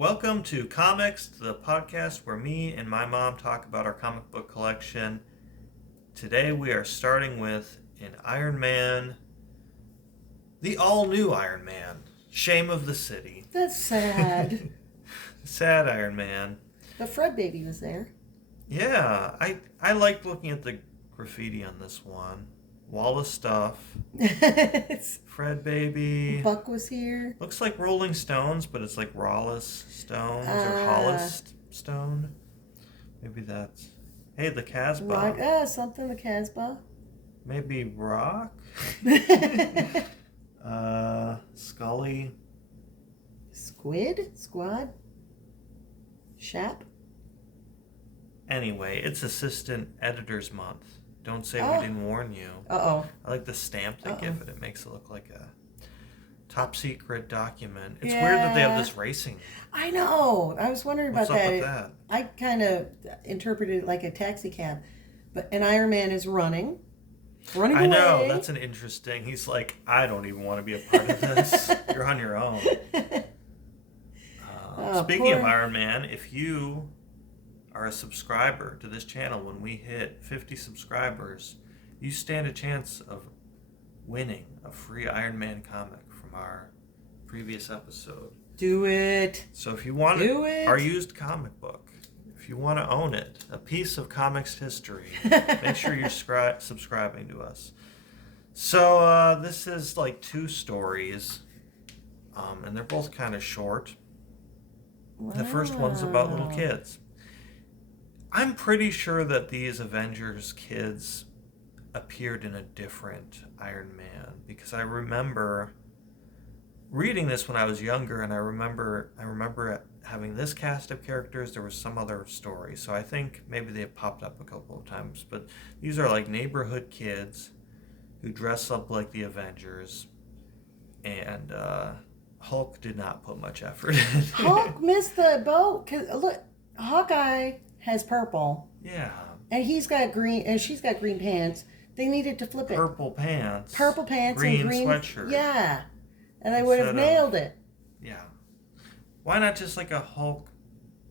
Welcome to Comics, the podcast where me and my mom talk about our comic book collection. Today we are starting with an Iron Man, the all-new Iron Man, Shame of the City. That's sad. Sad Iron Man. But Fred Baby was there. Yeah, I liked looking at the graffiti on this one. Wall of Stuff, Fred Baby. Buck was here. Looks like Rolling Stones, but it's like Rollis Stones or Hollis Stone. Maybe that's... Hey, the Casbah. Rock, something, the Casbah. Maybe Rock? Scully. Squad? Shap? Anyway, it's Assistant Editor's Month. Don't say we didn't warn you. Uh-oh. I like the stamp they give it. It makes it look like a top secret document. It's weird that they have this racing. I know. I was wondering about What's up with that? I kind of interpreted it like a taxi cab. But an Iron Man is running away. I know. That's an interesting... He's like, I don't even want to be a part of this. You're on your own. Speaking of Iron Man, if you are a subscriber to this channel, when we hit 50 subscribers, you stand a chance of winning a free Iron Man comic from our previous episode. Do it. So if you want our used comic book, if you want to own it, a piece of comics history, make sure you're subscribing to us. So this is like two stories, and they're both kind of short. Wow. The first one's about little kids. I'm pretty sure that these Avengers kids appeared in a different Iron Man, because I remember reading this when I was younger, and I remember having this cast of characters. There was some other story, so I think maybe they have popped up a couple of times. But these are like neighborhood kids who dress up like the Avengers, and Hulk did not put much effort in. Hulk missed the boat. 'Cause look, Hawkeye has purple. Yeah. And he's got green, and she's got green pants. They needed to flip it. Purple pants. Green and green sweatshirt. Yeah. And they would have nailed it. Yeah. Why not just like a Hulk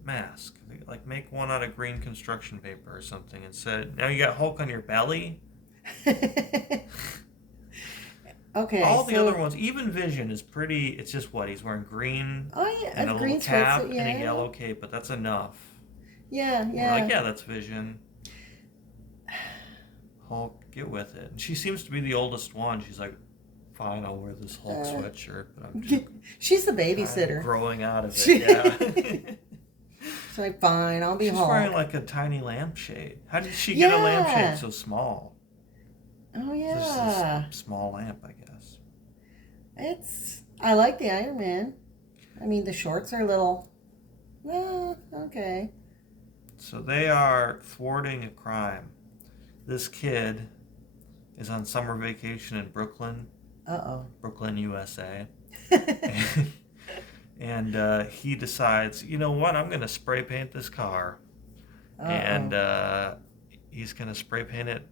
mask? Like make one out of green construction paper or something and said, now you got Hulk on your belly? Okay. All the other ones, even Vision is pretty, it's just what, he's wearing green and a green little cap sweatshirt, and a yellow cape, but that's enough. Yeah. We're like, yeah, that's Vision. Hulk, get with it. And she seems to be the oldest one. She's like, fine, I'll wear this Hulk sweatshirt, but I'm just she's the babysitter. Growing out of it, yeah. She's like, fine, I'll be Hulk. She's wearing like a tiny lampshade. How did she get a lampshade so small? Oh, yeah. It's a small lamp, I guess. I like the Iron Man. I mean, the shorts are little. Okay. So they are thwarting a crime. This kid is on summer vacation in Brooklyn. Brooklyn, USA. and he decides, you know what, I'm going to spray paint this car. And he's going to spray paint it,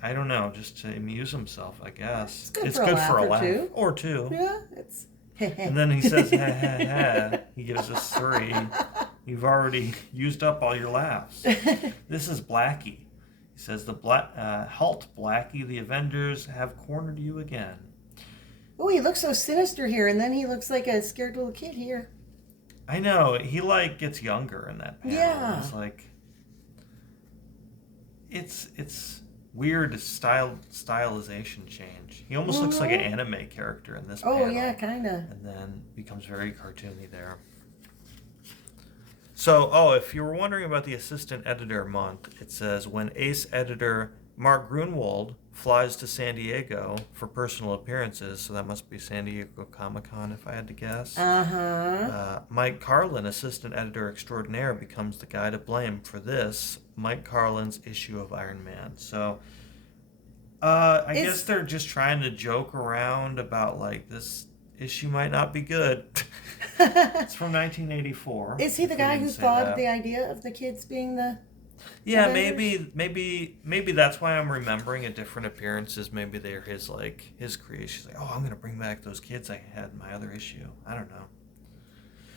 I don't know, just to amuse himself, I guess. It's good for a laugh. Or two. Yeah, it's... And then he says, ha, ha, ha. He gives us 3. You've already used up all your laughs. This is Blackie. He says, halt, Blackie, the Avengers have cornered you again. Oh, he looks so sinister here, and then he looks like a scared little kid here. I know. He, like, gets younger in that panel. Yeah. It's like... It's weird stylization change. He almost looks like an anime character in this panel. Oh, yeah, kind of. And then becomes very cartoony there. So, if you were wondering about the Assistant Editor Month, it says, when ace editor Mark Grunwald flies to San Diego for personal appearances, so that must be San Diego Comic-Con if I had to guess. Mike Carlin, Assistant Editor Extraordinaire, becomes the guy to blame for this, Mike Carlin's issue of Iron Man. So, I guess they're just trying to joke around about, like, this issue might not be good. It's from 1984. Is he the guy who thought of the idea of the kids being the... Yeah, maybe that's why I'm remembering a different appearances. Maybe they're his creation. Like, oh, I'm gonna bring back those kids I had in my other issue. I don't know.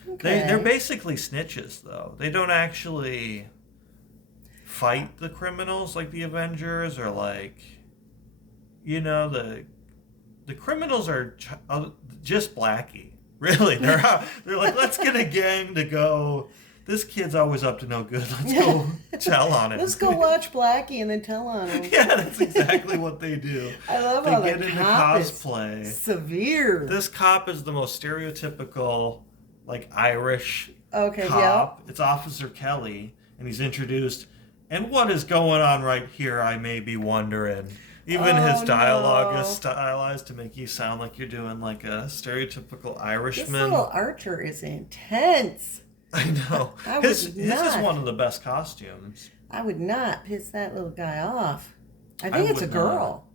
Okay. They're basically snitches, though. They don't actually fight the criminals like the Avengers, or like, the criminals are just Blackie. Really, they're like, let's get a gang to go. This kid's always up to no good. Let's go tell on him. Let's go watch Blackie and then tell on him. Yeah, that's exactly what they do. I love they how get the into cop cosplay. is severe. This cop is the most stereotypical, like, Irish Okay, cop. It's Officer Kelly, and he's introduced. And what is going on right here, I may be wondering. Even his dialogue is stylized to make you sound like you're doing like a stereotypical Irishman. This little Archer is intense. I know. His is one of the best costumes. I would not piss that little guy off. I think it's a girl.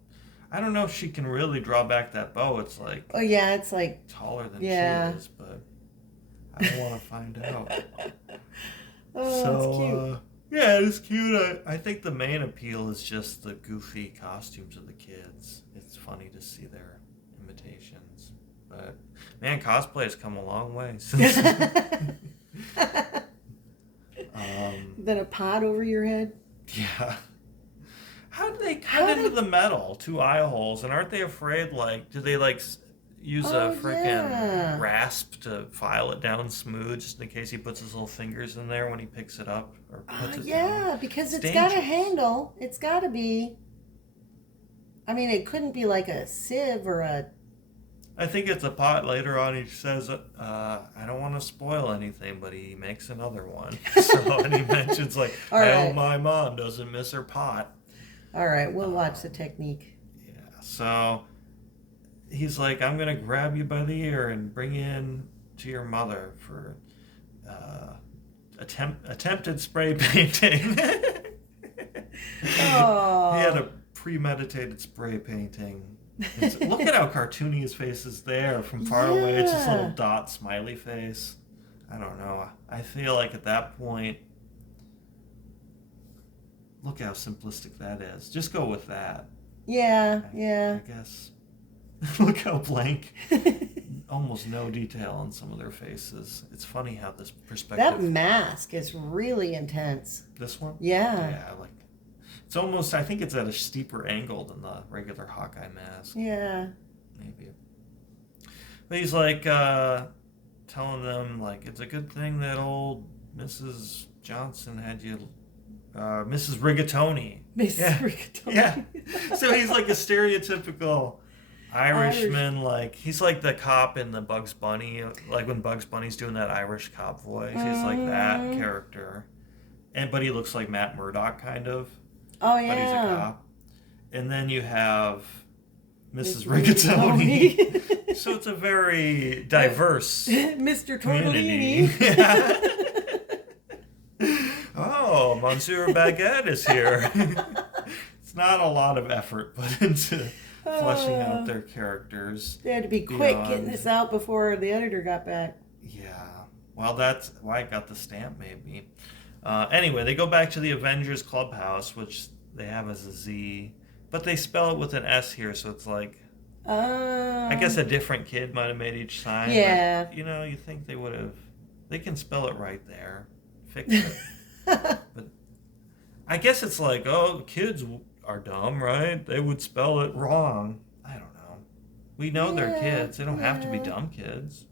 I don't know if she can really draw back that bow. It's like... Oh, yeah, it's like... taller than she is, but I don't want to find out. That's cute. Yeah, it's cute. I think the main appeal is just the goofy costumes of the kids. It's funny to see their imitations. But, man, cosplay has come a long way since... Then a pot over your head? Yeah. How do they cut into the metal? 2 eye holes. And aren't they afraid, like, do they, like, use a freaking rasp to file it down smooth just in case he puts his little fingers in there when he picks it up? Or puts it down? Because it's got a handle. It's got to be. I mean, it couldn't be like a sieve or a... I think it's a pot. Later on, he says, I don't want to spoil anything, but he makes another one. And he mentions, like, I hope my mom doesn't miss her pot. All right, we'll watch the technique. Yeah, so he's like, I'm going to grab you by the ear and bring you in to your mother for attempted spray painting. Oh. He had a premeditated spray painting. Look at how cartoony his face is there from far away. It's just a little dot smiley face. I don't know. I feel like at that point, look how simplistic that is. Just go with that. Yeah, I guess. Look how blank. Almost no detail on some of their faces. It's funny how this perspective... That mask is really intense. This one? Yeah. Yeah, I like it. It's almost, I think it's at a steeper angle than the regular Hawkeye mask. Yeah. Maybe. But he's like telling them, like, it's a good thing that old Mrs. Johnson had you, Mrs. Rigatoni. Rigatoni. Yeah. So he's like a stereotypical Irishman, like, he's like the cop in the Bugs Bunny, like when Bugs Bunny's doing that Irish cop voice. He's like that character. But he looks like Matt Murdock, kind of. Oh, yeah. But he's a cop. And then you have Mrs. Rigatoni. So it's a very diverse Mr. Tortellini. Oh, Monsieur Baguette is here. It's not a lot of effort put into fleshing out their characters. They had to be quick getting this out before the editor got back. Yeah. Well, that's why I got the stamp, maybe. Anyway, they go back to the Avengers Clubhouse, which they have as a Z, but they spell it with an S here, so it's like, I guess a different kid might have made each sign. Yeah. But, you think they would have, they can spell it right there. Fix it. But I guess it's like, oh, kids are dumb, right? They would spell it wrong. I don't know. We know they're kids. They don't have to be dumb kids.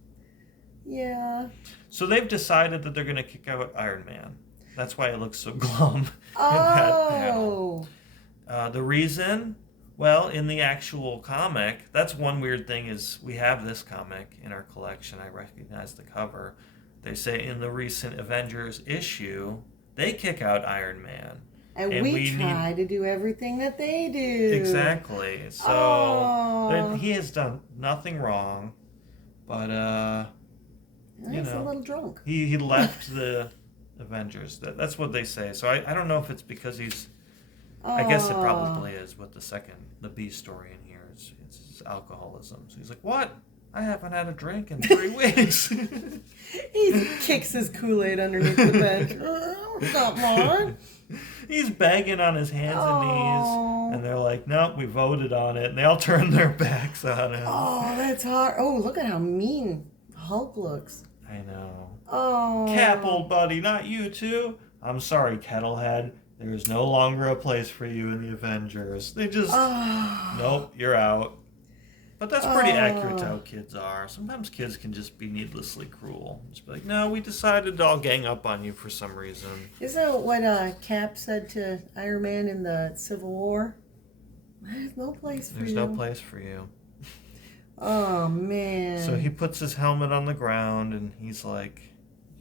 Yeah. So they've decided that they're going to kick out Iron Man. That's why it looks so glum in that panel. The reason? Well, in the actual comic, that's one weird thing is we have this comic in our collection. I recognize the cover. They say in the recent Avengers issue, they kick out Iron Man. And we try to do everything that they do. Exactly. So he has done nothing wrong, but he's a little drunk. He left the Avengers. That's what they say. So I don't know if it's because he's... I guess it probably is with the B story in here. It's his alcoholism. So he's like, what? I haven't had a drink in 3 weeks. He kicks his Kool-Aid underneath the bench. Stop, Mark. He's begging on his hands and knees. And they're like, nope, we voted on it. And they all turn their backs on him. Oh, that's hard. Oh, look at how mean Hulk looks. I know. Oh. Cap, old buddy, not you too. I'm sorry, Kettlehead. There is no longer a place for you in the Avengers. They just... Nope, you're out. But that's pretty accurate to how kids are. Sometimes kids can just be needlessly cruel. Just be like, no, we decided to all gang up on you for some reason. Isn't that what Cap said to Iron Man in the Civil War? There's no place for you. There's no place for you. Oh, man. So he puts his helmet on the ground and he's like,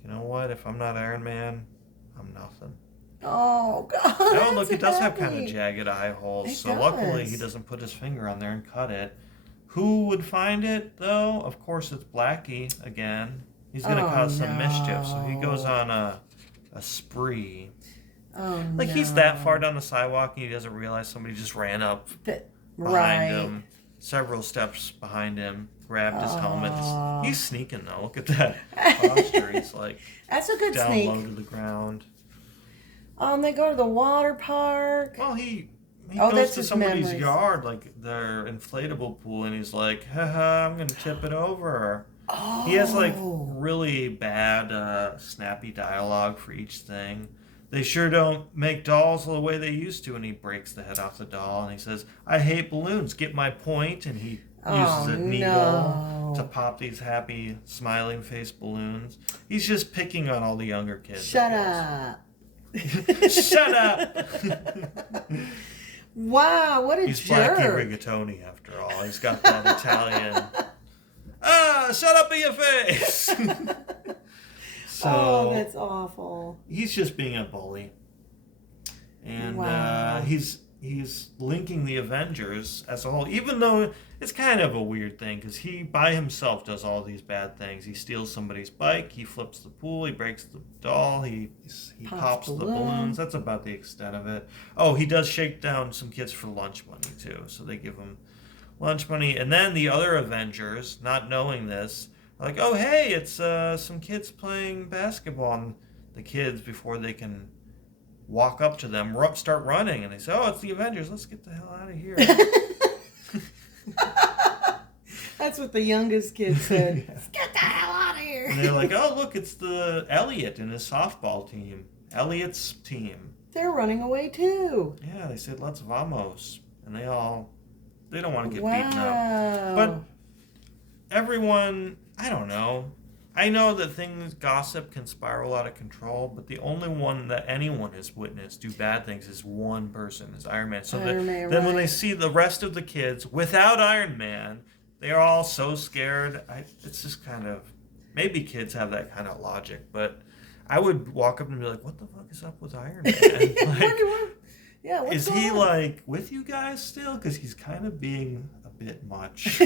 you know what? If I'm not Iron Man, I'm nothing. Oh, God. Oh, look, it does have kind of jagged eye holes. So does. Luckily he doesn't put his finger on there and cut it. Who would find it, though? Of course, it's Blackie again. He's going to cause some mischief, so he goes on a spree. Oh, like, he's that far down the sidewalk, and he doesn't realize somebody just ran up behind him, several steps behind him, grabbed his helmet. He's sneaking, though. Look at that posture. He's, like, that's a good down sneak. low to the ground. They go to the water park. Well, he goes that's to his somebody's memories. yard, like their inflatable pool, and he's like, haha, I'm going to tip it over. Oh. He has, like, really bad, snappy dialogue for each thing. They sure don't make dolls the way they used to, and he breaks the head off the doll, and he says, I hate balloons, get my point? And he uses a needle to pop these happy, smiling face balloons. He's just picking on all the younger kids. Shut up. Shut up! Wow, what a He's jerk. Blackie Rigatoni, after all. He's got that Italian, shut up in your face! So, that's awful. he's just being a bully. And Wow. he's linking the Avengers as a whole, even though it's kind of a weird thing, because he, by himself, does all these bad things. He steals somebody's bike, he flips the pool, he breaks the doll, he pops the balloons. That's about the extent of it. Oh, he does shake down some kids for lunch money, too. So they give him lunch money. And then the other Avengers, not knowing this, are like, oh, hey, it's some kids playing basketball. And the kids, before they can walk up to them, start running, and they say, oh, it's the Avengers, let's get the hell out of here. That's what the youngest kid said. Yeah. Let's get the hell out of here. And they're like, oh, look, it's the Elliot and his softball team. Elliot's team. They're running away too. Yeah, they said, let's vamos. And they don't want to get Wow. beaten up. But everyone, I don't know. I know that gossip can spiral out of control, but the only one that anyone has witnessed do bad things is one person, is Iron Man. So then when they see the rest of the kids without Iron Man, they are all so scared. It's just kind of, maybe kids have that kind of logic, but I would walk up and be like, what the fuck is up with Iron Man? Yeah, what's is going he on? like with you guys still? Because he's kind of being a bit much.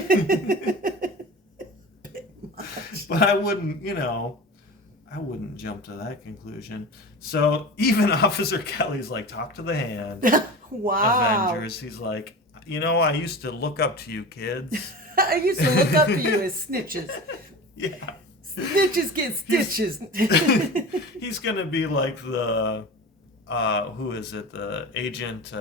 But I wouldn't jump to that conclusion. So even Officer Kelly's like, talk to the hand. Wow. Avengers. He's like, I used to look up to you kids. I used to look up to you as snitches. Yeah. Snitches get stitches. He's going to be like the, who is it? The agent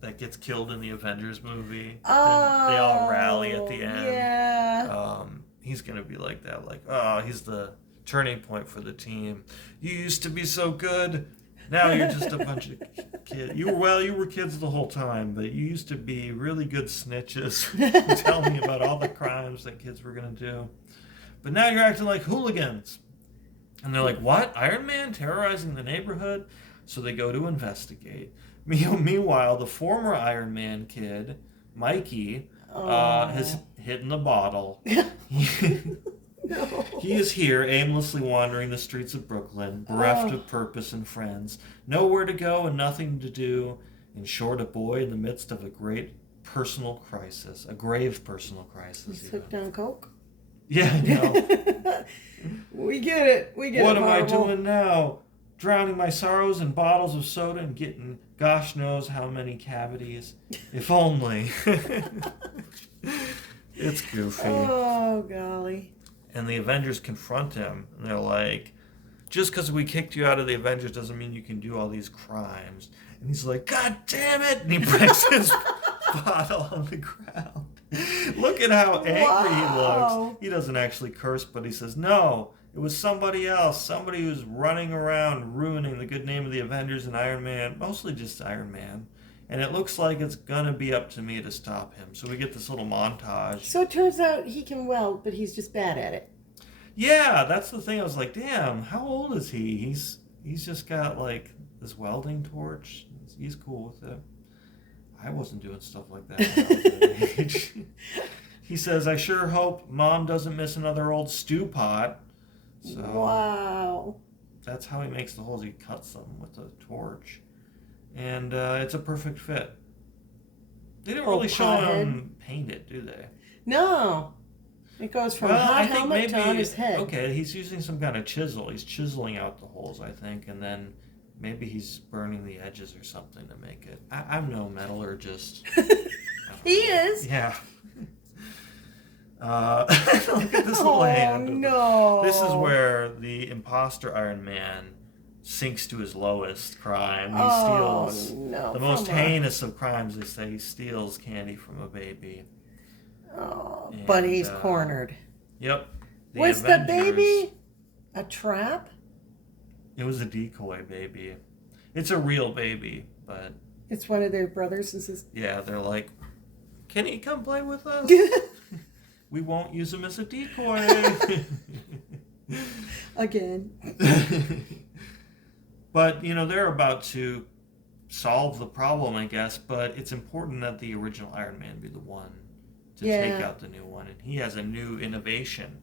that gets killed in the Avengers movie. And they all rally at the end. Yeah. He's going to be like that. Like, he's the turning point for the team. You used to be so good. Now you're just a bunch of kids. You were kids the whole time, but you used to be really good snitches. Tell me about all the crimes that kids were going to do. But now you're acting like hooligans. And they're like, what? Iron Man terrorizing the neighborhood? So they go to investigate. Meanwhile, the former Iron Man kid, Mikey, has hidden the bottle. No. He is here, aimlessly wandering the streets of Brooklyn, bereft of purpose and friends, nowhere to go and nothing to do. In short, a boy in the midst of a great personal crisis, a grave personal crisis. He's hooked on coke. Yeah, I know. We get it. What am I doing now? Drowning my sorrows in bottles of soda and getting gosh knows how many cavities. If only. It's goofy. Oh, golly. And the Avengers confront him, and they're like, just because we kicked you out of the Avengers doesn't mean you can do all these crimes. And he's like, God damn it! And he breaks his bottle on the ground. Look at how angry he Wow. looks. He doesn't actually curse, but he says, no, it was somebody else. Somebody who's running around ruining the good name of the Avengers and Iron Man. Mostly just Iron Man. And it looks like it's going to be up to me to stop him. So we get this little montage. So it turns out he can weld, but he's just bad at it. Yeah, that's the thing. I was like, damn, how old is he? He's just got like this welding torch. He's cool with it. I wasn't doing stuff like that when I was that age. He says, I sure hope Mom doesn't miss another old stew pot. So Wow. that's how he makes the holes. He cuts them with a torch. And it's a perfect fit. They didn't really show him paint it, do they? No. It goes from hot helmet to on his head. Okay, he's using some kind of chisel. He's chiseling out the holes, I think, and then maybe he's burning the edges or something to make it. I'm no metallurgist. He is. Yeah. Look at this little hand. Oh, no. This is where the imposter Iron Man sinks to his lowest crime. He steals the most heinous of crimes. They say he steals candy from a baby. Oh, but he's cornered. Yep. Was the baby a trap? It was a decoy baby. It's a real baby, but... It's one of their brothers and sisters? Yeah, they're like, can he come play with us? We won't use him as a decoy. Again. But, they're about to solve the problem, I guess, but it's important that the original Iron Man be the one to take out the new one, and he has a new innovation.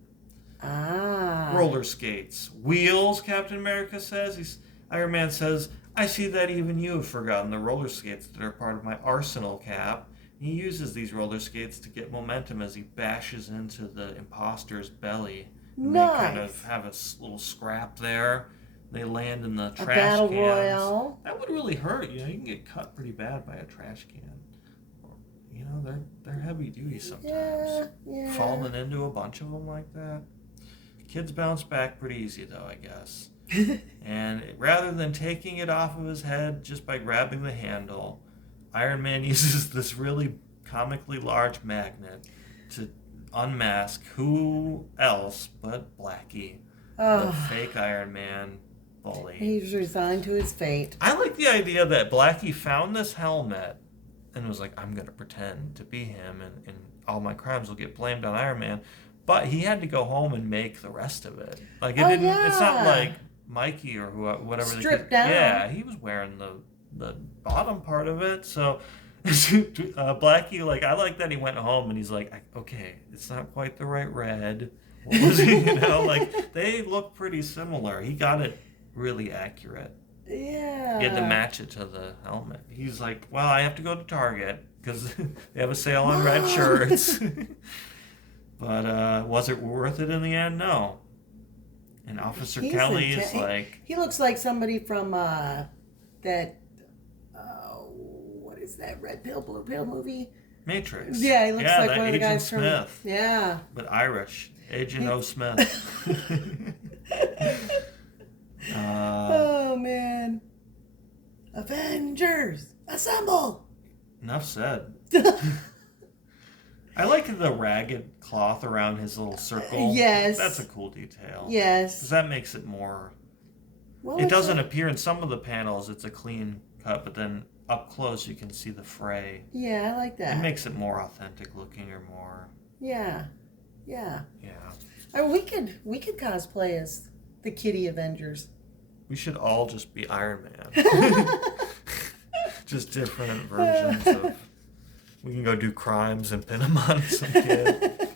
Roller skates. Wheels, Captain America says. Iron Man says, I see that even you have forgotten the roller skates that are part of my arsenal, Cap. He uses these roller skates to get momentum as he bashes into the imposter's belly. And nice. They kind of have a little scrap there. They land in the trash battle cans. royale. That would really hurt. You can get cut pretty bad by a trash can. They're heavy duty sometimes. Yeah. Falling into a bunch of them like that. Kids bounce back pretty easy though, I guess. And rather than taking it off of his head just by grabbing the handle, Iron Man uses this really comically large magnet to unmask who else but Blackie, the fake Iron Man bully. He's resigned to his fate. I like the idea that Blackie found this helmet and was like, I'm going to pretend to be him and all my crimes will get blamed on Iron Man. But he had to go home and make the rest of it. Like it didn't. Yeah. It's not like Mikey or whatever. Stripped down. Yeah, he was wearing the bottom part of it. So Blackie, like, I like that he went home and he's like, okay, it's not quite the right red. What was it? Like they look pretty similar. He got it really accurate. Yeah. He had to match it to the helmet. He's like, well, I have to go to Target because they have a sale on red shirts. But was it worth it in the end? No. And Officer Kelly is like... He looks like somebody from that... what is that? Red Pill, Blue Pill movie? Matrix. Yeah, he looks like one of the guys Smith. from... Yeah. But Irish. Agent O. Smith. Oh, man. Avengers, assemble! Enough said. I like the ragged cloth around his little circle. Yes. That's a cool detail. Yes. Because that makes it more... Well, it doesn't appear in some of the panels, it's a clean cut, but then up close you can see the fray. Yeah, I like that. It makes it more authentic looking or more... Yeah. Yeah. Yeah. We could cosplay as the Kitty Avengers. We should all just be Iron Man. Just different versions of... We can go do crimes and pin them on some kid.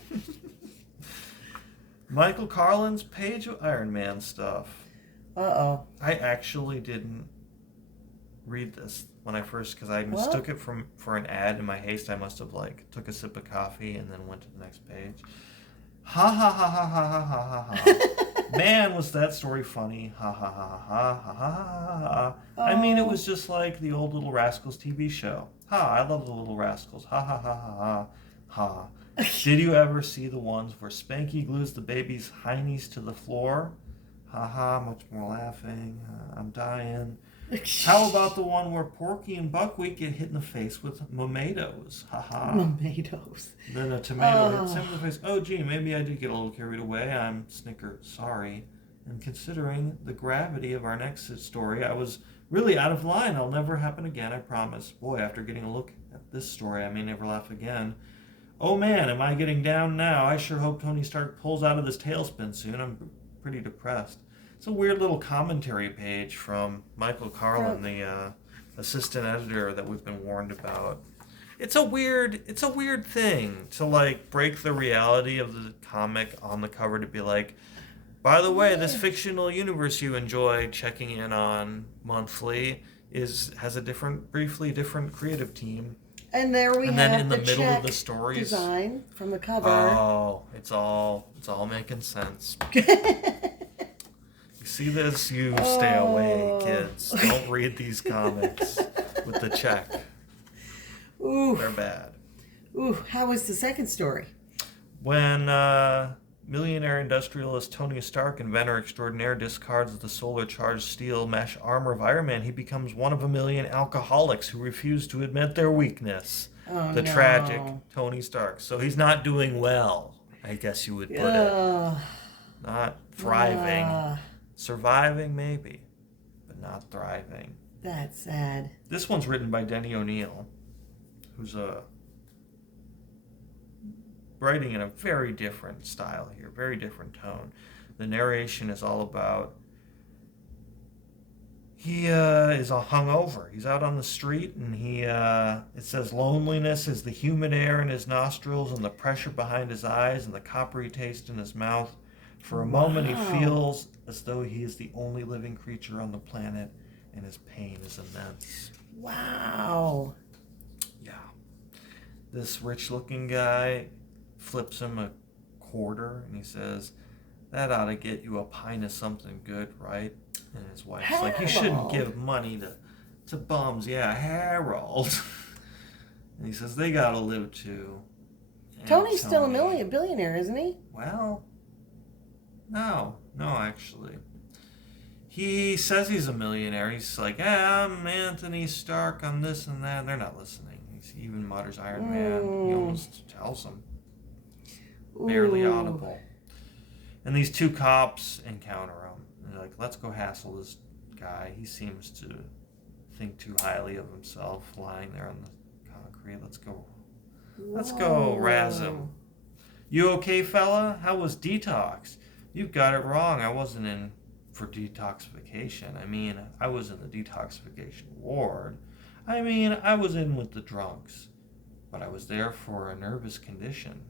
Michael Carlin's page of Iron Man stuff. Uh-oh. I actually didn't read this when I first, because I mistook it for an ad in my haste. I must have took a sip of coffee and then went to the next page. Ha ha ha ha ha ha ha ha ha. Man, was that story funny. Ha ha ha ha ha ha ha ha. I mean, it was just like the old Little Rascals TV show. Ha, I love the Little Rascals. Ha ha ha ha ha ha. Did you ever see the ones where Spanky glues the baby's heinies to the floor? Ha ha, much more laughing. I'm dying. How about the one where Porky and Buckwheat get hit in the face with tomatoes? Haha. Tomatoes. Then a tomato hits him in the face. Oh, gee, maybe I did get a little carried away. I'm snickered. Sorry. And considering the gravity of our next story, I was really out of line. I'll never happen again, I promise. Boy, after getting a look at this story, I may never laugh again. Oh man, am I getting down now? I sure hope Tony Stark pulls out of this tailspin soon. I'm pretty depressed. It's a weird little commentary page from Michael Carlin, the assistant editor that we've been warned about. It's a weird thing to like break the reality of the comic on the cover to be like, by the way, this fictional universe you enjoy checking in on monthly has a briefly different creative team. And there we and have then in the middle check of the stories design from the cover. Oh, it's all making sense. You see this? You stay away, kids. Don't read these comics with the check. Ooh. They're bad. Ooh, how was the second story? When millionaire industrialist Tony Stark, inventor extraordinaire, discards the solar-charged steel mesh armor of Iron Man, he becomes one of a million alcoholics who refuse to admit their weakness. Oh, the no. tragic Tony Stark. So he's not doing well, I guess you would put it. Not thriving. Surviving, maybe, but not thriving. That's sad. This one's written by Denny O'Neil, who's writing in a very different style here, very different tone. The narration is all about he is hungover. He's out on the street, and it says loneliness is the humid air in his nostrils and the pressure behind his eyes and the coppery taste in his mouth. For a moment, he feels as though he is the only living creature on the planet, and his pain is immense. Wow. Yeah. This rich-looking guy flips him a quarter, and he says, that ought to get you a pint of something good, right? And his wife's like, you shouldn't give money to bums. Yeah, Harold. And he says, they gotta live too. And Tony's still a billionaire, isn't he? Well, no, actually. He says he's a millionaire. He's like, I'm Anthony Stark on this and that. And they're not listening. He even mutters Iron Man. He almost tells them. Barely audible. And these two cops encounter him. And they're like, let's go hassle this guy. He seems to think too highly of himself, lying there on the concrete. Let's go razz him. You okay, fella? How was detox? You've got it wrong. I wasn't in for detoxification. I mean, I was in the detoxification ward. I mean, I was in with the drunks. But I was there for a nervous condition.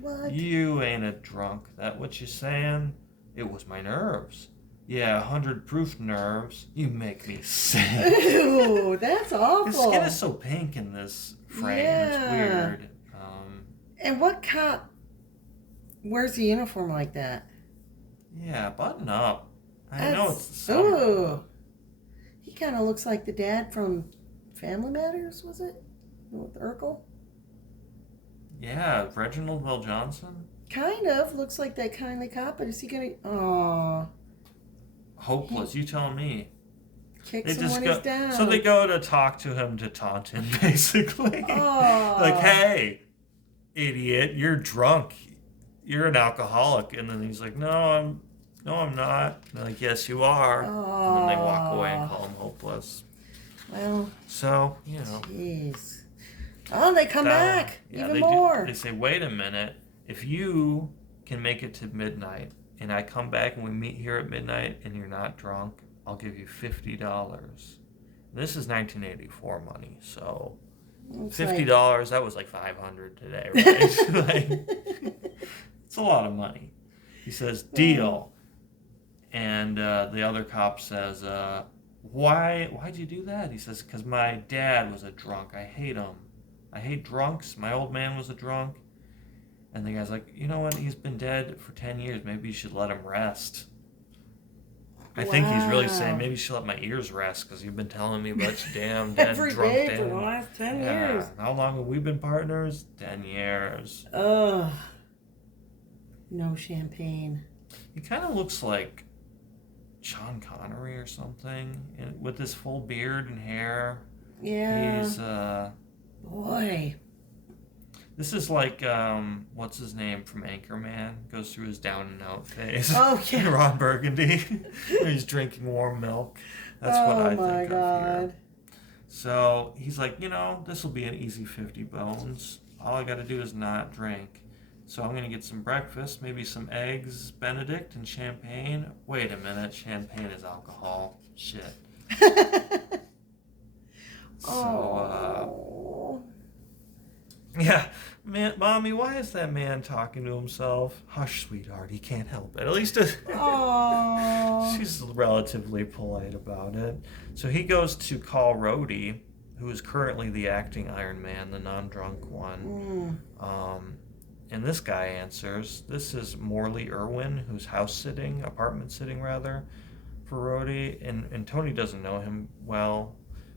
What? You ain't a drunk. That what you saying? It was my nerves. Yeah, 100 proof nerves. You make me sick. Ew, that's awful. His skin is so pink in this frame. Yeah. It's weird. And what cop wears a uniform like that? Yeah, button up. I know it's the summer. Ooh. He kind of looks like the dad from Family Matters, was it? With Urkel? Yeah, Reginald Bell Johnson. Kind of. Looks like that kindly cop, but is he going to... Aww. Hopeless, you tell me. Kicks him when he's down. So they go to talk to him to taunt him, basically. Aww. Like, hey, idiot, you're drunk. You're an alcoholic. And then he's like, no, I'm not. And they're like, yes, you are. Aww. And then they walk away and call him hopeless. Well. So, you know. Jeez. Oh, they come back even more. They say, wait a minute. If you can make it to midnight and I come back and we meet here at midnight and you're not drunk, I'll give you $50. This is 1984 money, so $50, that was like $500 today, right? It's a lot of money. He says, deal. And the other cop says, why'd you do that? He says, because my dad was a drunk. I hate him. I hate drunks. My old man was a drunk. And the guy's like, you know what? He's been dead for 10 years. Maybe you should let him rest. I think he's really saying, maybe you should let my ears rest because you've been telling me about your damn dead every drunk day dad. for the last 10 years. How long have we been partners? 10 years. Ugh. No champagne. He kind of looks like Sean Connery or something, and with his full beard and hair. Yeah. He's Boy. This is like what's his name from Anchorman goes through his down and out phase. Oh yeah. Ron Burgundy. He's drinking warm milk. That's what I think of here. So he's like, this will be an easy 50 bones. All I got to do is not drink. So I'm going to get some breakfast, maybe some eggs Benedict and champagne. Wait a minute, champagne is alcohol. Shit. So, yeah, man, Mommy, why is that man talking to himself? Hush, sweetheart, he can't help it. At least she's relatively polite about it. So he goes to call Rhodey, who is currently the acting Iron Man, the non-drunk one. And this guy answers. This is Morley Irwin, who's apartment sitting rather, for Rhodey. And Tony doesn't know him well.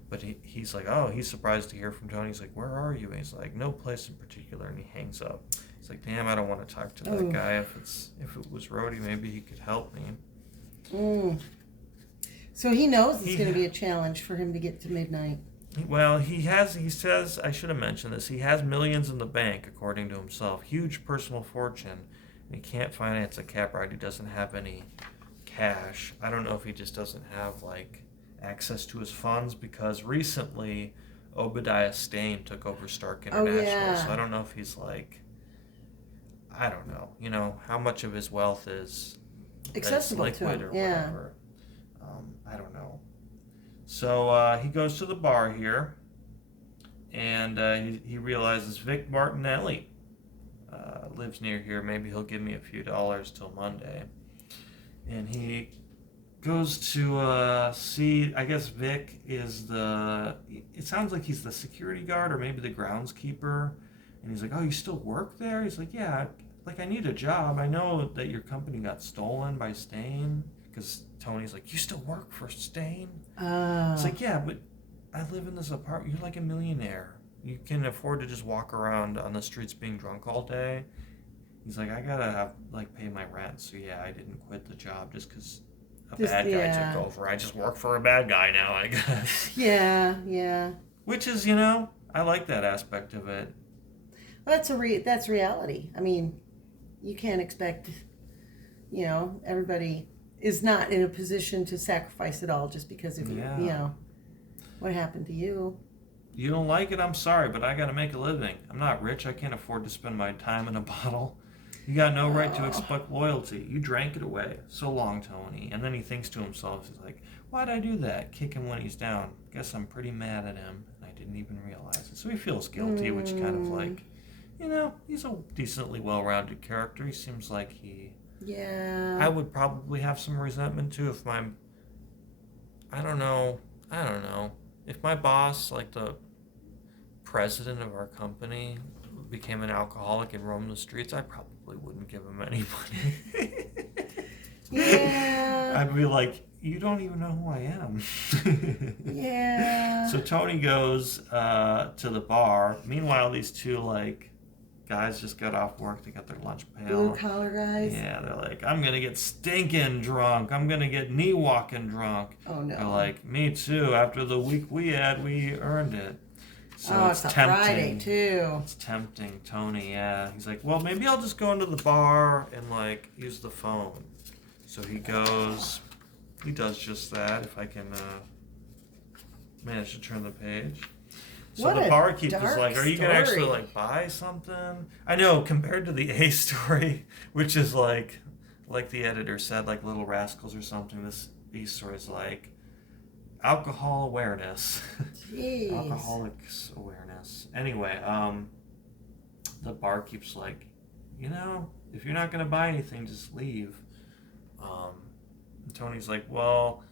But he's like, oh, he's surprised to hear from Tony. He's like, where are you? And he's like, no place in particular. And he hangs up. He's like, damn, I don't want to talk to that guy. If it was Rhodey, maybe he could help me. So he knows it's going to be a challenge for him to get to midnight. Well, he says, I should have mentioned this, he has millions in the bank, according to himself. Huge personal fortune. And he can't finance a cab ride. He doesn't have any cash. I don't know if he just doesn't have, access to his funds, because recently Obadiah Stane took over Stark International. So I don't know if he's I don't know, how much of his wealth is accessible liquid to him. Or whatever. I don't know. So he goes to the bar here, and he realizes Vic Martinelli lives near here. Maybe he'll give me a few dollars till Monday. And he goes to see, I guess Vic is it sounds like he's the security guard or maybe the groundskeeper. And he's like, oh, you still work there? He's like, yeah, I need a job. I know that your company got stolen by Stane. Because Tony's like, you still work for Stane? It's like, yeah, but I live in this apartment. You're like a millionaire. You can afford to just walk around on the streets being drunk all day. He's like, I gotta pay my rent. So yeah, I didn't quit the job just because a bad guy took over. I just work for a bad guy now, I guess. Yeah. Which is, I like that aspect of it. Well, that's reality. I mean, you can't expect, everybody is not in a position to sacrifice it all just because of what happened to you. You don't like it? I'm sorry, but I got to make a living. I'm not rich. I can't afford to spend my time in a bottle. You got no right to expect loyalty. You drank it away. So long, Tony. And then he thinks to himself, he's like, why'd I do that? Kick him when he's down. Guess I'm pretty mad at him, and I didn't even realize it. So he feels guilty, which kind of he's a decently well-rounded character. He seems like he... Yeah. I would probably have some resentment, too, if I don't know. If my boss, the president of our company, became an alcoholic and roamed the streets, I probably wouldn't give him any money. Yeah. I'd be like, you don't even know who I am. Yeah. So Tony goes to the bar. Meanwhile, these two, guys just got off work. They got their lunch pail. Blue collar guys. Yeah, they're like, I'm going to get stinking drunk. I'm going to get knee-walking drunk. Oh, no. They're like, me too. After the week we had, we earned it. So it's a Friday, too. It's tempting, Tony, yeah. He's like, well, maybe I'll just go into the bar and, use the phone. So he goes, he does just that, if I can manage to turn the page. So the barkeep is like, are you going to actually, buy something? I know, compared to the A story, which is like the editor said, Little Rascals or something, this B story is alcohol awareness. Jeez. Alcoholics awareness. Anyway, the barkeep's like, if you're not going to buy anything, just leave. And Tony's like, well,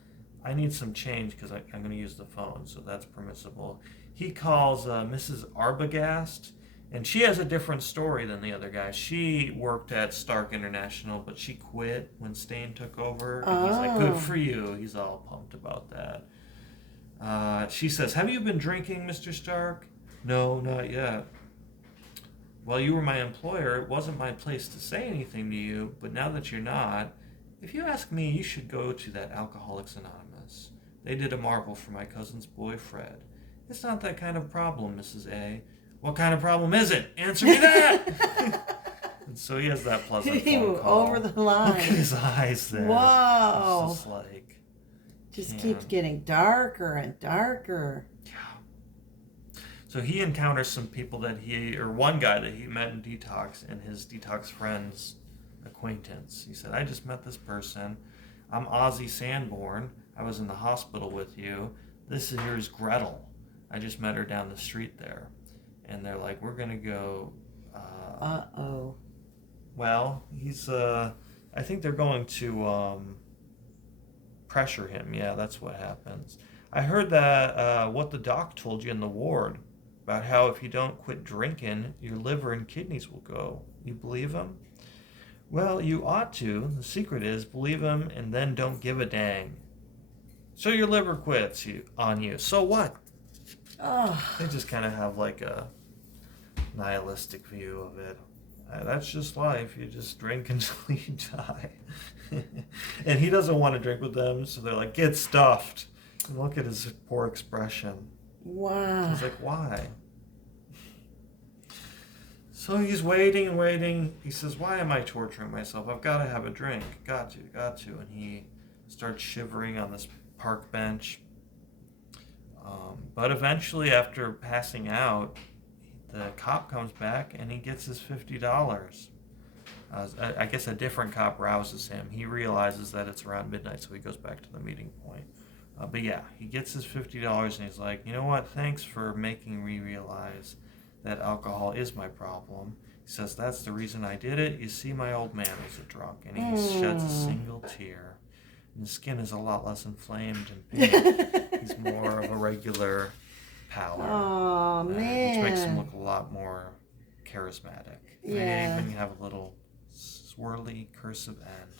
I need some change because I'm going to use the phone, so that's permissible. He calls Mrs. Arbogast, and she has a different story than the other guy. She worked at Stark International, but she quit when Stane took over. And he's like, good for you. He's all pumped about that. She says, have you been drinking, Mr. Stark? No, not yet. Well, you were my employer. It wasn't my place to say anything to you, but now that you're not, if you ask me, you should go to that Alcoholics Anonymous. They did a marvel for my cousin's boy, Fred. It's not that kind of problem, Mrs. A. What kind of problem is it? Answer me that! And so he has that pleasant phone call. Over the line. Look at his eyes there. Whoa. It's just like... Just keeps getting darker and darker. Yeah. So he encounters some people one guy that he met in detox, and his detox friend's acquaintance. He said, I just met this person. I'm Ozzy Sanborn. I was in the hospital with you. Here's Gretel. I just met her down the street there. And they're like, we're going to go... Uh-oh. Well, I think they're going to pressure him. Yeah, that's what happens. I heard that what the doc told you in the ward about how if you don't quit drinking, your liver and kidneys will go. You believe him? Well, you ought to. The secret is believe him and then don't give a dang. So your liver quits on you. So what? Oh. They just kind of have like a nihilistic view of it. That's just life. You just drink until you die. And he doesn't want to drink with them, so they're like, get stuffed. And look at his poor expression. Wow. He's like, why? So he's waiting and waiting. He says, why am I torturing myself? I've got to have a drink. Got to. And he starts shivering on this park bench. But eventually, after passing out, the cop comes back and he gets his $50. I guess a different cop rouses him. He realizes that it's around midnight, so he goes back to the meeting point. But yeah, he gets his $50 and he's like, you know what? Thanks for making me realize that alcohol is my problem. He says, that's the reason I did it. You see, my old man was a drunk. And he sheds a single tear. And his skin is a lot less inflamed and pink. He's more of a regular pallor. Oh, man. Which makes him look a lot more charismatic. Yeah. They even have a little swirly cursive end.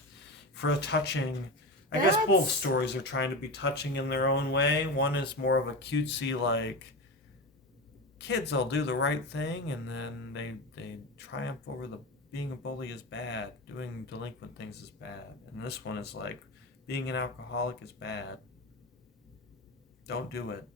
For a touching... I guess both stories are trying to be touching in their own way. One is more of a cutesy, like, kids, I'll do the right thing, and then they triumph over being a bully is bad, doing delinquent things is bad. And this one is like, being an alcoholic is bad. Don't do it.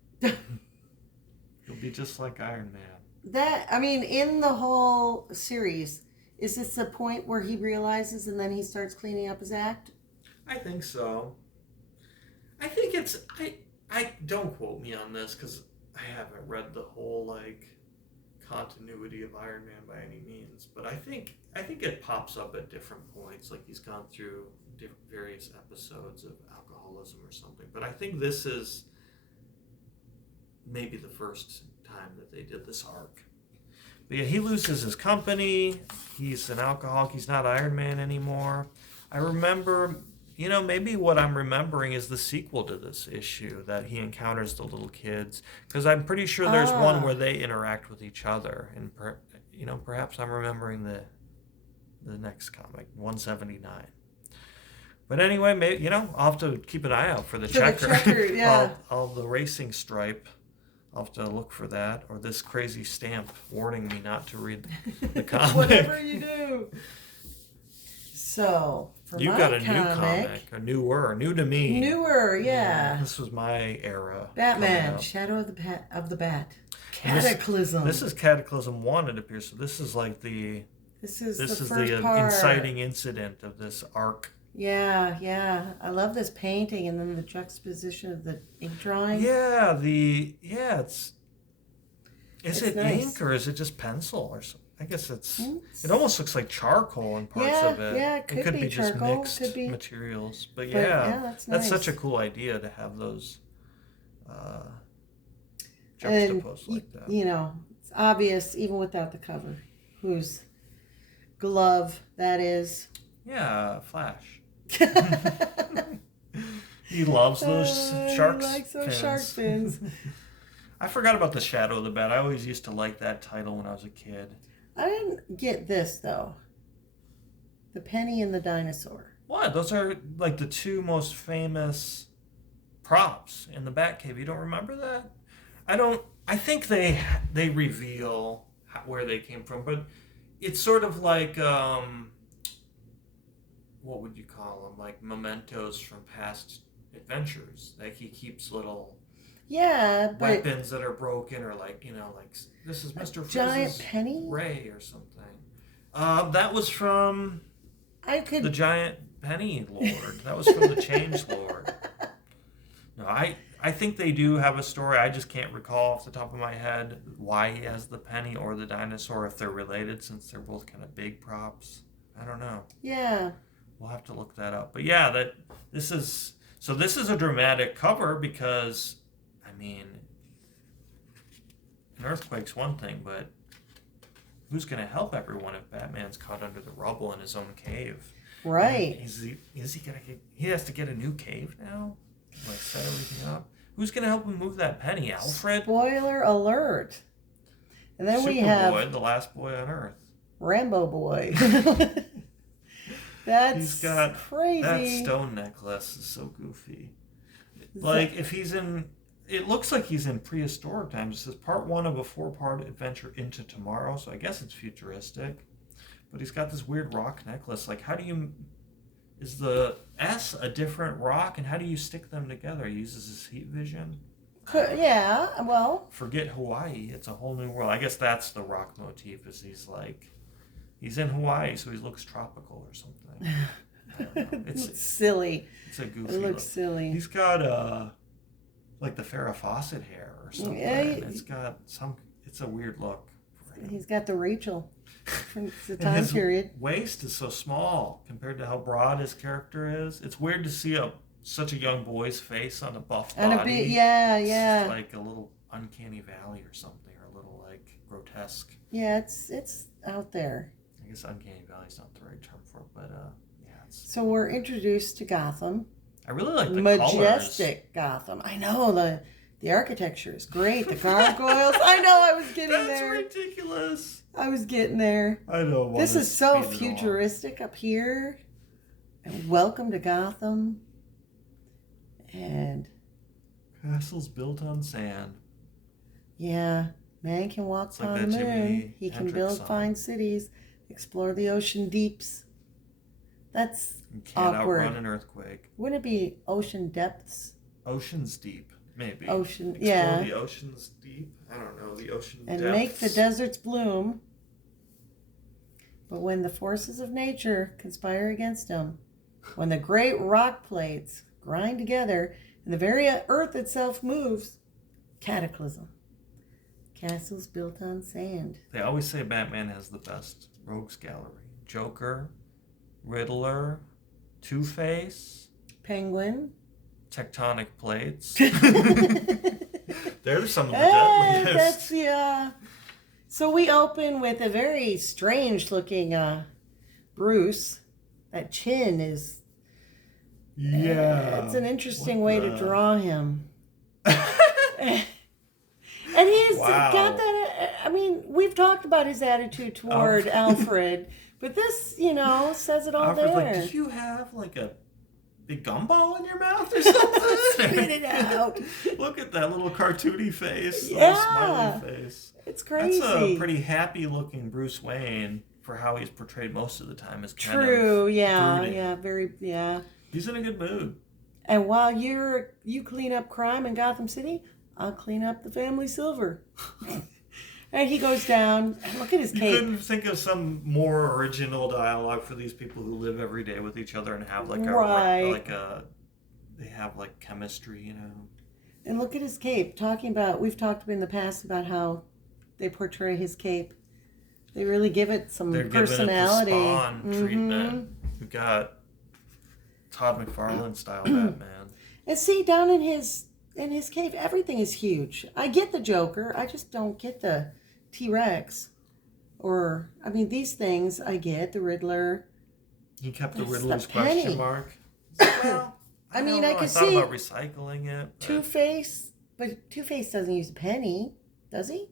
You'll be just like Iron Man. In the whole series, is this the point where he realizes and then he starts cleaning up his act? I think so. I think it's... I don't quote me on this because I haven't read the whole like continuity of Iron Man by any means, but I think it pops up at different points. Like he's gone through various episodes of alcoholism or something. But I think this is maybe the first time that they did this arc. But yeah, he loses his company. He's an alcoholic. He's not Iron Man anymore. I remember... maybe what I'm remembering is the sequel to this issue, that he encounters the little kids. Because I'm pretty sure there's one where they interact with each other. And, perhaps I'm remembering the next comic, 179. But anyway, maybe, I'll have to keep an eye out for the checker. Yeah. The racing stripe. I'll have to look for that. Or this crazy stamp warning me not to read the comic. Whatever you do. So... You got a new comic, new to me. Newer, yeah. This was my era. Batman, Shadow of the Bat. Cataclysm. This is Cataclysm 1, it appears. So this is like the... This is the first part. inciting incident of this arc. Yeah. I love this painting and then the juxtaposition of the ink drawing. Yeah, it's... Is it nice. ink or is it just pencil or something? I guess it almost looks like charcoal in parts of it. Yeah, it could be just charcoal, mixed materials. But that's nice. That's such a cool idea to have those juxtaposed like that. It's obvious even without the cover whose glove that is. Yeah, Flash. He loves those shark fins. He likes those shark fins. I forgot about the Shadow of the Bat. I always used to like that title when I was a kid. I didn't get this, though. The Penny and the Dinosaur. What? Those are, like, the two most famous props in the Batcave. You don't remember that? I think they reveal where they came from, but it's sort of like, what would you call them? Like mementos from past adventures. Like he keeps little but weapons that are broken, or like like this is Mr. giant Frizz's penny. ray or something. That was from the giant penny lord. That was from the Change Lord. No, I think they do have a story. I just can't recall off the top of my head why he has the penny or the dinosaur, if they're related, since they're both kind of big props. I don't know. Yeah. We'll have to look that up. But yeah, this is a dramatic cover because, I mean, an earthquake's one thing, but who's going to help everyone if Batman's caught under the rubble in his own cave? Right. He has to get a new cave now? Like set everything up? Who's going to help him move that penny? Alfred? Spoiler alert. And then we Superboy, have the last boy on Earth. Rambo Boy. That's crazy. That stone necklace is so goofy. Like, if he's in... It looks like he's in prehistoric times. It says part 1 of a 4-part adventure into tomorrow, so I guess it's futuristic. But he's got this weird rock necklace. Like, how do you... Is the S a different rock, and how do you stick them together? He uses his heat vision? Yeah, well... Forget Hawaii. It's a whole new world. I guess that's the rock motif, is he's in Hawaii, so he looks tropical or something. I don't know. It's silly. It's a goofy It looks look. silly. He's got, like the Farrah Fawcett hair or something. Yeah, it's a weird look. He's got the Rachel from the time period. Waist is so small compared to how broad his character is. It's weird to see such a young boy's face on a buff body. And a bit, yeah. It's like a little uncanny valley or something, or a little like grotesque. Yeah, it's out there. I guess uncanny valley is not the right term for it, but yeah. So we're introduced to Gotham. I really like the majestic colors. Gotham. I know the architecture is great. The gargoyles. I know. I was getting there. That's ridiculous. I was getting there. I know. This is so futuristic up here. And welcome to Gotham. And castles built on sand. Yeah, man can walk on the moon. He can build fine cities, explore the ocean deeps. That's you can't awkward. Outrun an earthquake. Wouldn't it be ocean depths? Ocean's deep, maybe. Explore the ocean's deep. I don't know, the ocean and depths. make the deserts bloom. But when the forces of nature conspire against him, when the great rock plates grind together and the very earth itself moves, cataclysm. Castles built on sand. They always say Batman has the best rogues gallery. Joker, Riddler, Two-Face, Penguin, tectonic plates. There's some of the deadliest. That's So we open with a very strange looking Bruce. That chin is... Yeah. It's an interesting way to draw him. And he's got that... I mean, we've talked about his attitude toward Alfred, but this, says it all Alfred's there. Like, did you have like a big gumball in your mouth or something? Spit it out. Look at that little cartoony face. Yeah. Little smiley face. It's crazy. That's a pretty happy looking Bruce Wayne for how he's portrayed most of the time as kind of brooding. Yeah. He's in a good mood. And while you clean up crime in Gotham City, I'll clean up the family silver. And he goes down. Look at his cape. You couldn't think of some more original dialogue for these people who live every day with each other and have like they have like chemistry, And look at his cape. We've talked in the past about how they portray his cape. They really give it some personality. Giving it the Spawn treatment. We've got Todd McFarlane style Batman. And see, down in his cave, everything is huge. I get the Joker. I just don't get the T-Rex. These things I get. The Riddler. He kept the Riddler's question mark. Well, I could thought see about recycling it. But... Two-Face. But Two-Face doesn't use a penny, does he?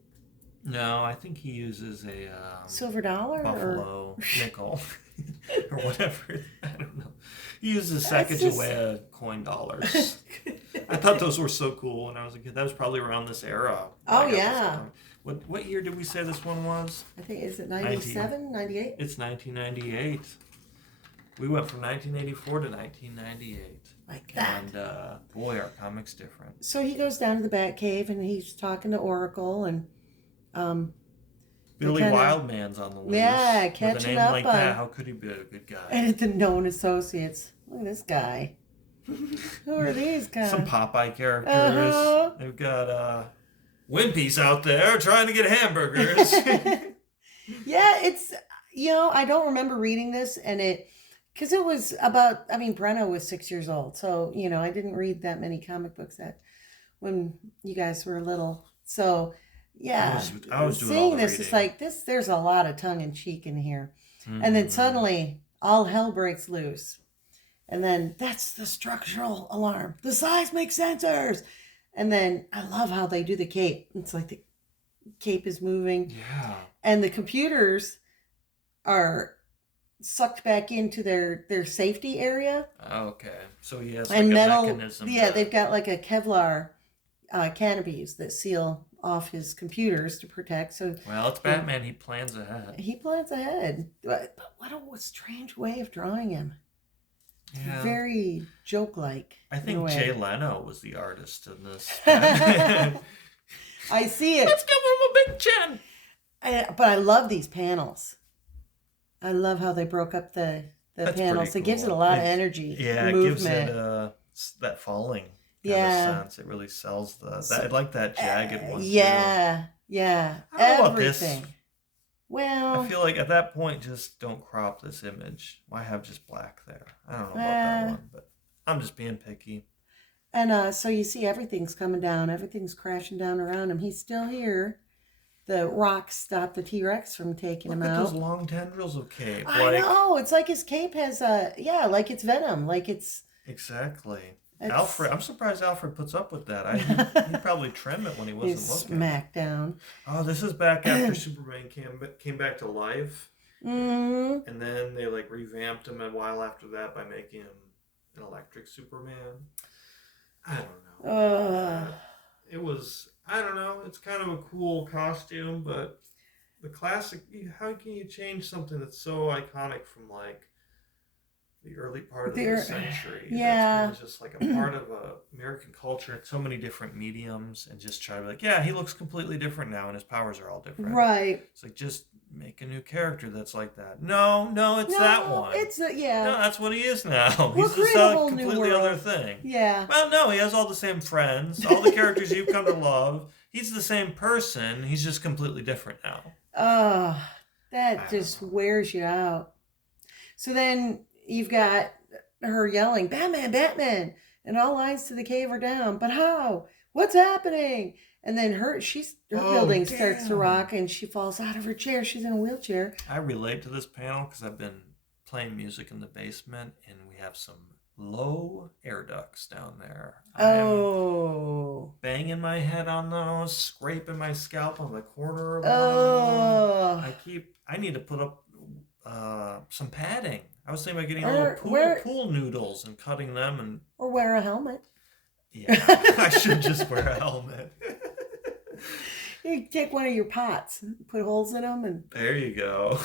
No, I think he uses a... silver dollar? Buffalo nickel. Or whatever. I don't know. He uses Sacagawea coin dollars. I thought those were so cool when I was a kid. That was probably around this era. Oh, yeah. What year did we say this one was? I think, is it 97, 98? It's 1998. We went from 1984 to 1998. Like that. And boy, our comics different. So he goes down to the Batcave and he's talking to Oracle and Billy Wildman's on the loose. Yeah, catching up. With a name like that, how could he be a good guy? And the known associates. Look at this guy. Who are these guys? Some Popeye characters. They've got Wimpies out there trying to get hamburgers. Yeah, it's, I don't remember reading this because it was about, Brenna was 6 years old. So, I didn't read that many comic books when you guys were little. So, yeah. I was doing seeing all the this, reading. it's like there's a lot of tongue in cheek in here. Mm-hmm. And then suddenly all hell breaks loose. And then that's the structural alarm. The seismic sensors. And then I love how they do the cape. It's like the cape is moving. Yeah. And the computers are sucked back into their safety area. Okay. So he has and like metal, a mechanism. Yeah, they've got like a Kevlar canopies that seal off his computers to protect. So well, it's Batman. He plans ahead. He plans ahead. But what a strange way of drawing him. Yeah. Very joke-like. I think Jay Leno was the artist in this. I see it. Let's give him a big chin. But I love these panels. I love how they broke up the panels. Cool. It gives it a lot of energy. Yeah, movement. It gives it that falling kind of sense. It really sells I like that jagged one. Yeah, too. Yeah. I don't know about this. Well, I feel like at that point, just don't crop this image. Why have just black there? I don't know about that one, but I'm just being picky. And so you see everything's coming down. Everything's crashing down around him. He's still here. The rocks stop the T-Rex from taking him out. Look at those long tendrils of cape. I know. It's like his cape has like it's venom. Like it's... Exactly. Alfred, I'm surprised Alfred puts up with that. He'd probably trim it when he wasn't looking. Smack down. Oh, this is back after Superman came back to life. Mm-hmm. And then they revamped him a while after that by making him an electric Superman. I don't know. It was, I don't know, it's kind of a cool costume, but the classic, how can you change something that's so iconic from the early part of the century? Yeah. It's just a part of American culture in so many different mediums, and just try to be he looks completely different now and his powers are all different. Right. It's just make a new character that's like that. No, it's that one. No, that's what he is now. We'll He's just a completely other thing. Yeah. Well, no, he has all the same friends, all the characters you've come to love. He's the same person. He's just completely different now. Oh, that just wears you out. So then you've got her yelling, "Batman, Batman!" and all lines to the cave are down. But how? What's happening? And then her building starts to rock and she falls out of her chair. She's in a wheelchair. I relate to this panel because I've been playing music in the basement and we have some low air ducts down there. Oh. I'm banging my head on those, scraping my scalp on the corner of one. Oh. I need to put up some padding. I was thinking about getting little pool noodles and cutting them or wear a helmet. Yeah, I should just wear a helmet. You take one of your pots, put holes in them, and there you go.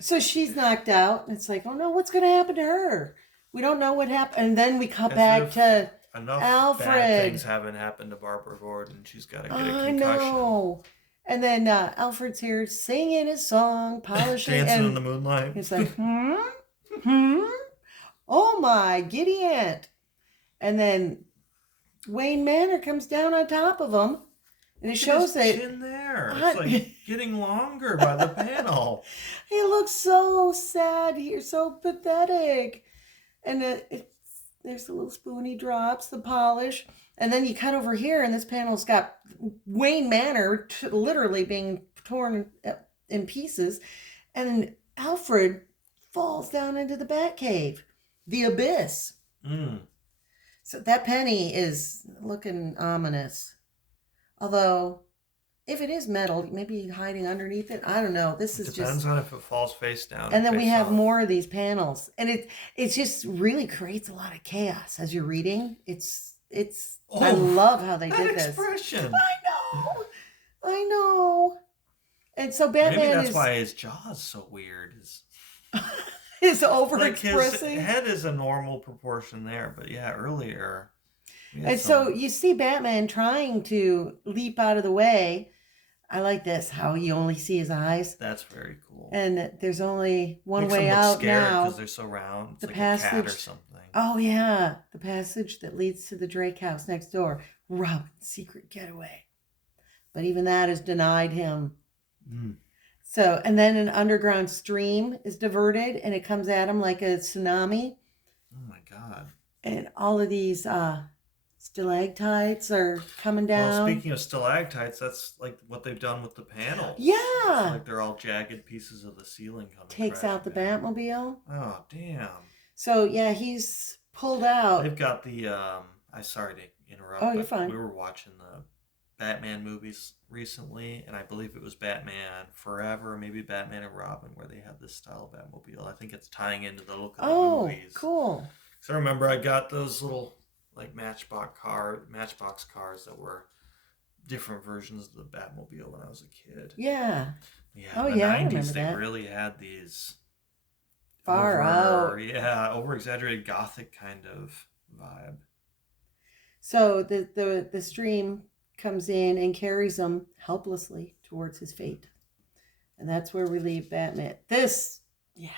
So she's knocked out. It's like, oh no, what's going to happen to her? We don't know what happened. And then we cut back to Alfred. Bad things haven't happened to Barbara Gordon. She's got to get a concussion. I know. And then Alfred's here singing his song, polishing, dancing in the moonlight. He's like, oh my giddy aunt. And then Wayne Manor comes down on top of him. And it shows that chin there. It's getting longer by the panel. He looks so sad here, so pathetic. And there's the little spoon he drops, the polish. And then you cut over here, and this panel's got Wayne Manor literally being torn in pieces. And Alfred falls down into the Batcave, the abyss. So that penny is looking ominous. Although, if it is metal, maybe hiding underneath it. I don't know. This is depends on if it falls face down. And then we have more of these panels, and it just really creates a lot of chaos as you're reading. I love how they did this. Expression. I know. And so Batman maybe that's why his jaw's so weird. is Like his overexpressing. head is a normal proportion there, but yeah, earlier. And so you see Batman trying to leap out of the way. I like this, how you only see his eyes. That's very cool. And there's only one Makes way them look out scared now. because they're so round. It's The like passage, a cat or something. Oh, yeah. The passage that leads to the Drake house next door. Robin's secret getaway. But even that is denied him. Mm. So, and then an underground stream is diverted and it comes at him like a tsunami. Oh my God. And all of these stalactites are coming down. Well, speaking of stalactites, that's like what they've done with the panels. Yeah. It's like they're all jagged pieces of the ceiling coming. Takes out the Batmobile. Oh, damn. So, yeah, he's pulled out. They've got the, I'm sorry to interrupt. Oh, you're fine. We were watching the Batman movies recently, and I believe it was Batman Forever, maybe Batman and Robin, where they had this style of Batmobile. I think it's tying into the look of the movies. Oh, cool. So I remember I got those little like Matchbox cars that were different versions of the Batmobile when I was a kid. Yeah. Yeah. Oh, In the yeah, 90s, I remember they that. really had these Far out. Yeah, over exaggerated gothic kind of vibe. So the stream comes in and carries him helplessly towards his fate. And that's where we leave Batman. This, yeah.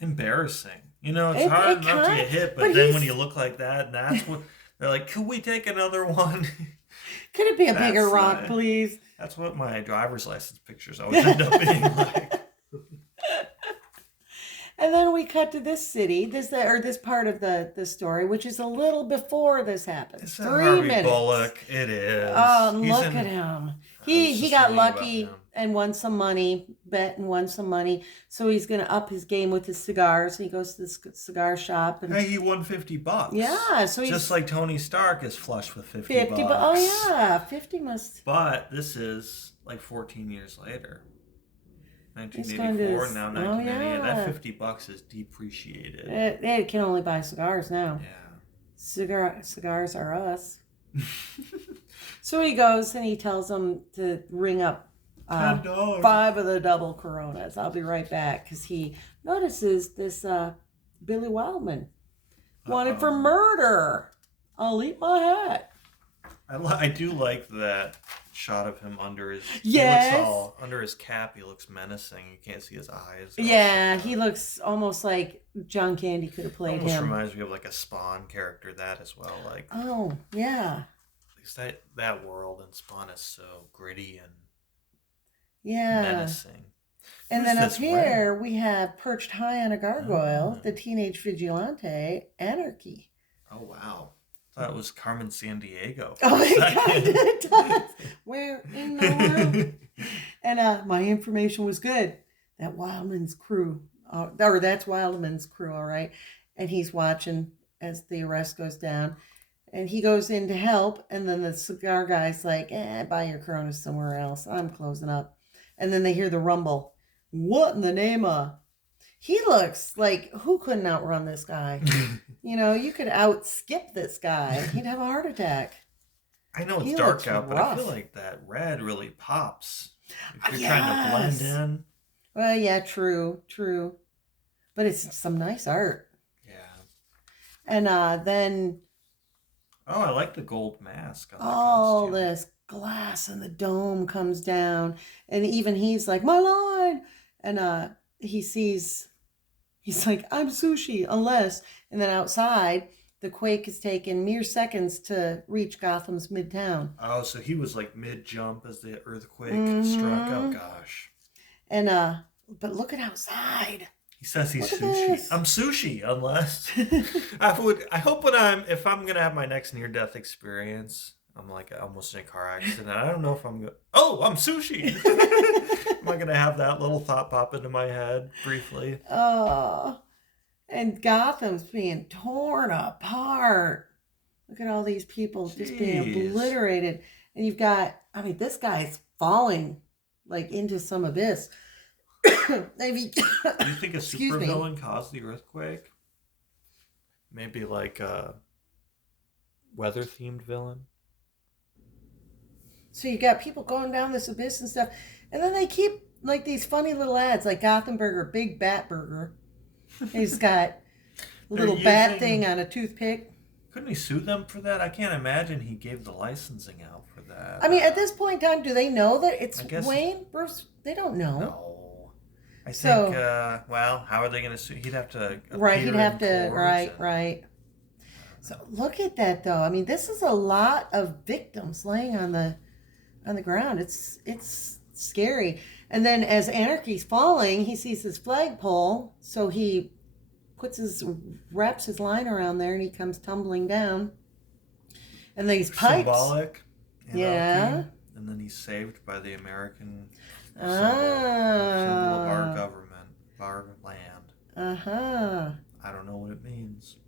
Embarrassing. You know, it's hard enough to get hit, but then when you look like that, and that's what they're like, could we take another one? Could it be a bigger rock, please? That's what my driver's license pictures always end up being like. And then we cut to this city, this part of the story, which is a little before this happens. It's 3 Harvey minutes. Bullock. It is. Oh, look at him. He got lucky and won some money, bet and won some money. So he's going to up his game with his cigars. He goes to the cigar shop. And hey, he won $50. Yeah. So just like Tony Stark is flush with 50 bucks. Oh, yeah. 50 must. But this is like 14 years later. 1984, now 1998. Oh, yeah. That $50 is depreciated. It can only buy cigars now. Yeah. Cigars are us. So he goes and he tells them to ring up 5 of the double Coronas. I'll be right back, because he notices this Billy Wildman wanted for murder. I'll eat my hat. I do like that shot of him under his under his cap. He looks menacing. You can't see his eyes. Yeah, he looks almost like John Candy could have played almost him. Reminds me of like a Spawn character, that as well. Like, oh yeah, at least that world in Spawn is so gritty and menacing. And then up here we have perched high on a gargoyle, the teenage vigilante Anarchy. Oh wow. I thought it was Carmen Sandiego. Oh my God, it does. Where in the world? And my information was good. That Wildman's crew, or that's Wildman's crew, all right. And he's watching as the arrest goes down. And he goes in to help. And then the cigar guy's like, buy your Coronas somewhere else. I'm closing up. And then they hear the rumble. What in the name of? He looks like, who couldn't outrun this guy? You know, you could outskip this guy. He'd have a heart attack. I know it's dark out, but I feel like that red really pops. If you're trying to blend in. Well, yeah, true. But it's some nice art. Yeah. And then... Oh, I like the gold mask. All this glass and the dome comes down. And even he's like, my line! And he sees... He's like, I'm sushi, unless... And then outside, the quake has taken mere seconds to reach Gotham's midtown. Oh, so he was like mid-jump as the earthquake struck. Oh, gosh. And, but look at outside. He says he's sushi. I'm sushi, unless... I hope if I'm going to have my next near-death experience, I'm like almost in a car accident. I don't know if I'm going. Oh, I'm sushi. Am I going to have that little thought pop into my head briefly? Oh, and Gotham's being torn apart. Look at all these people just being obliterated. And you've got, this guy's falling like into some abyss. Do you think a supervillain caused the earthquake? Maybe like a weather-themed villain? So you got people going down this abyss and stuff, and then they keep like these funny little ads, like Gotham Burger, Big Bat Burger. He's got a little bat thing on a toothpick. Couldn't he sue them for that? I can't imagine he gave the licensing out for that. I mean, at this point in time, do they know that it's guess, Wayne? Bruce? They don't know. No. I think, well, how are they going to sue? He'd have to Right, he'd have to, right. So look at that, though. I mean, this is a lot of victims laying on the ground. It's scary. And then as Anarchy's falling, he sees his flagpole, so he wraps his line around there, and he comes tumbling down. And these pipes. Symbolic. Yeah. And then he's saved by the American symbol Ah. of our government, our land. Uh-huh. I don't know what it means.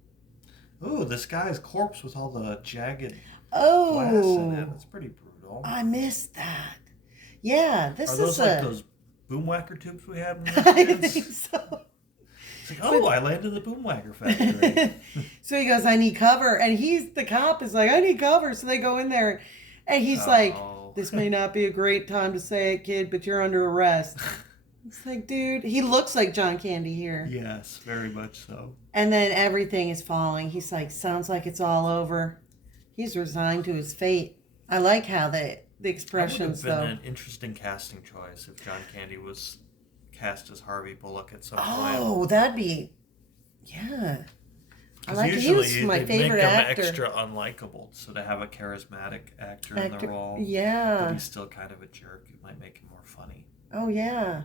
Ooh, this guy's corpse with all the jagged glass in it. That's pretty brutal. I missed that. Yeah, this Are is those like those boom whacker tubes we had when we I were kids? think so. It's like, I landed in the boom whacker factory. So he goes, I need cover. And the cop is like, I need cover. So they go in there. And he's like, this may not be a great time to say it, kid, but you're under arrest. It's like, dude, he looks like John Candy here. Yes, very much so. And then everything is falling. He's like, sounds like it's all over. He's resigned to his fate. I like how the expressions, though. That would have been an interesting casting choice if John Candy was cast as Harvey Bullock at some point. Oh, that'd be, yeah. I like it. He usually was my favorite make him actor. extra unlikable, so to have a charismatic actor in the role, yeah, but he's still kind of a jerk. It might make him more funny. Oh yeah,